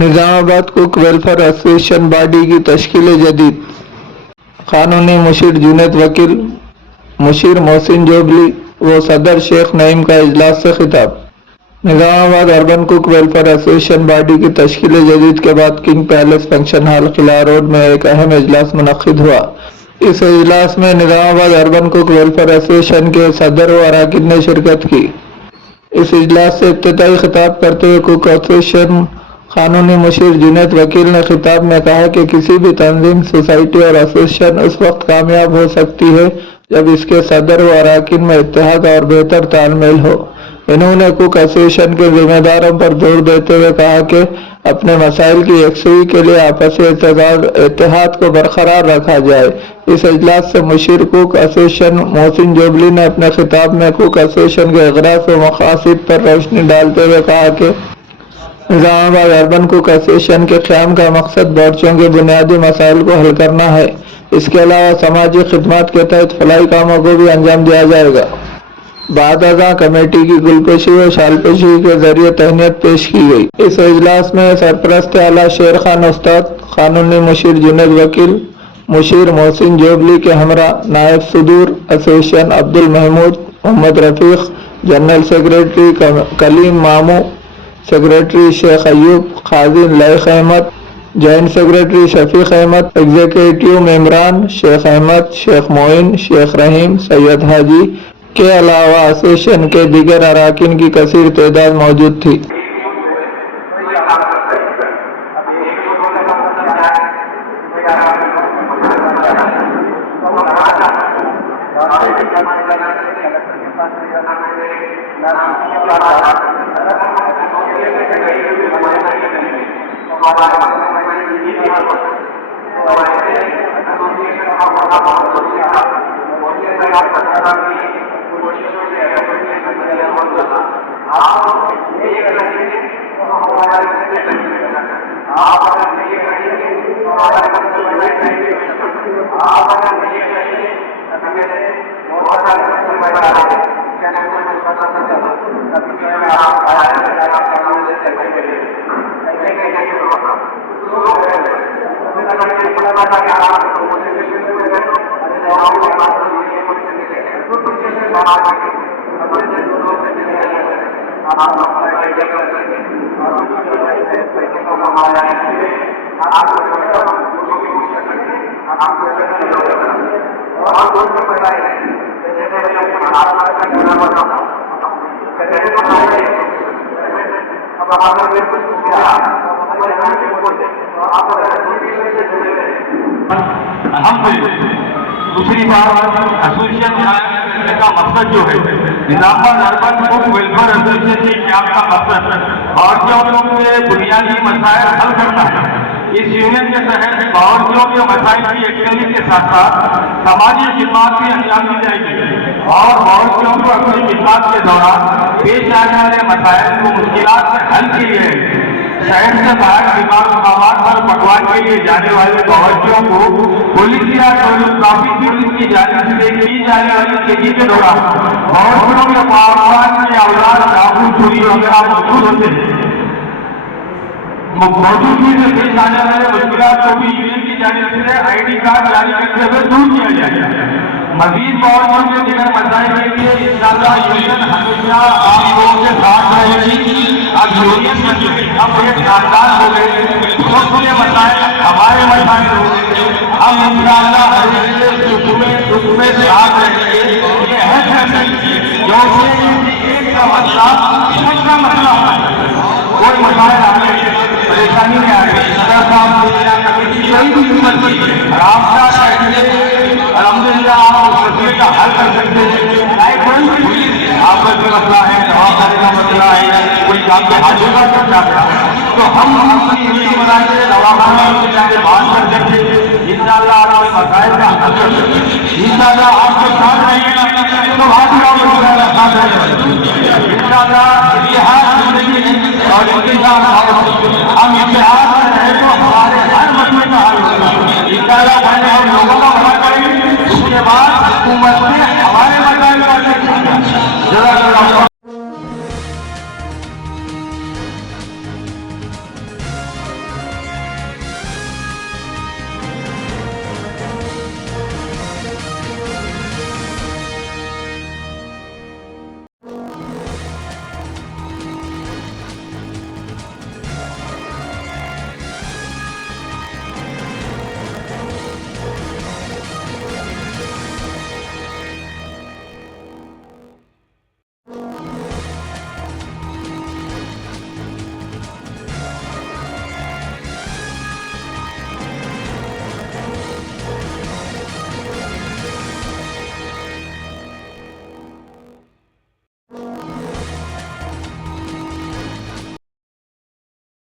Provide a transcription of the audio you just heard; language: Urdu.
نظام آباد کوک ویلفیئر ایسوسیشن باڈی کی تشکیل جدید۔ قانونی مشیر جنید وکیل، مشیر محسن جوبلی و صدر شیخ نعیم کا اجلاس سے خطاب۔ نظام آباد اربن کوک ویلفیئر ایسوسیشن باڈی کی تشکیل جدید کے بعد کنگ پیلس فنکشن ہال قلعہ روڈ میں ایک اہم اجلاس منعقد ہوا۔ اس اجلاس میں نظام آباد اربن کوک ویلفیئر ایسوسیشن کے صدر و اراکین نے شرکت کی۔ اس اجلاس سے افتتاحی خطاب کرتے ہوئے کوک ایسوسیشن قانونی مشیر جنید وکیل نے خطاب میں کہا کہ کسی بھی تنظیم، سوسائٹی اور ایسوسیشن اس وقت کامیاب ہو سکتی ہے جب اس کے صدر و اراکین میں اتحاد اور بہتر تال میل ہو۔ انہوں نے کوک ایسوسیشن کے ذمہ داروں پر زور دیتے ہوئے کہا کہ اپنے مسائل کی یکسوئی کے لیے آپسی اتحاد کو برقرار رکھا جائے۔ اس اجلاس سے مشیر کوک ایسوسیشن محسن جوبلی نے اپنے خطاب میں کوک ایسوسیشن کے اغراض و مقاصد پر روشنی ڈالتے ہوئے کہا کہ نظام آباد اربن کوک ایسوسیشن کے قیام کا مقصد باورچیوں کے بنیادی مسائل کو حل کرنا ہے۔ اس کے علاوہ سماجی خدمات کے تحت فلاحی کاموں کو بھی انجام دیا جائے گا۔ بعد ازاں کمیٹی کی گلپوشی و شالپوشی کے ذریعے تہنیت پیش کی گئی۔ اس اجلاس میں سرپرست اعلیٰ شیر خان استاد، قانونی مشیر جنید وکیل، مشیر محسن جوبلی کے ہمراہ نائب صدور ایسوسیشن عبد المحمود محمد رفیق، جنرل سیکریٹری کلیم مامو، سیکریٹری شیخ ایوب، قاضی لائق احمد، جوائنٹ سیکریٹری شفیق احمد، ایگزیکٹو ممبران شیخ احمد، شیخ معین، شیخ رحیم، سید حاجی کے علاوہ ایسوسیشن کے دیگر اراکین کی کثیر تعداد موجود تھی۔ دوسری بات، ایسوسیشن کا مقصد جو ہے نظام آباد اربن کوک ویلفیئر ایسوسیشن کے قیام کا مقصد باورچیوں کے بنیادی مسائل حل کرنا ہے۔ اس یونین کے تحت باورچیوں کے مسائل کی یکسوئی کے ساتھ ساتھ سماجی خدمات بھی انجام دی جائے گی اور باورچیوں کو اپنی خدمات کے دوران پیش آنے والے مسائل کو مشکلات سے حل کے لیے شہر سے باہر بیمار مقامات پر پکوان کے لیے جانے والے باورچیوں کو پولیس یا ٹرافک پولیس کی جانب سے کی جانے والی چیکنگ کے دوران باورچیوں کے پکوان کے اولاد ڈاکو چوری وغیرہ موجود ہوتے ہیں۔ موجودگی سے پیش آنے والے مشکلات کو بھی یونین کی جانب سے آئی ڈی کارڈ جاری کرتے ہوئے دور کیا جائے۔ مزید باورچیوں کے دیگر مسائل کے لیے انشاءاللہ یونین ہمیشہ آپ لوگوں کے ساتھ رہے گی۔ اب یونین ہم ایک خاندان ہو گئے، بہت سے مسائل ہمارے مسائل ہو گئے، ہم انشاءاللہ دکھ میں ساتھ رہیں گے۔ یہ اہم ہے کیونکہ ایک کا مسئلہ سب کا مسئلہ ہے، کوئی مسائل ہمیں پریشانی میں آ گئی کوئی بھی قسمت کی رابطہ کریں الحمدللہ آپ اس مسئلے کا حل کر سکتے ہیں۔ چاہے کوئی بھی آپ کا مسئلہ ہے، دواخانے کا مسئلہ ہے، کوئی کام کے حاصل کا چاہتا ہے تو ہم اپنی یونین بنا کے دواخانہ سے جا کے بات کر سکتے ہیں۔ انشاءاللہ آپ کے مسائل کا حل کر سکتے ہیں۔ انشاءاللہ آپ کے ساتھ رہیں گے تو آپ کا مسئلہ ساتھ رہیں گے۔ انشاءاللہ اتحاد زندگی ہے اور اتحاد ہم اتحاد میں رہیں تو ہمارے ہر مسئلے کا حل ہوگا۔ انشاءاللہ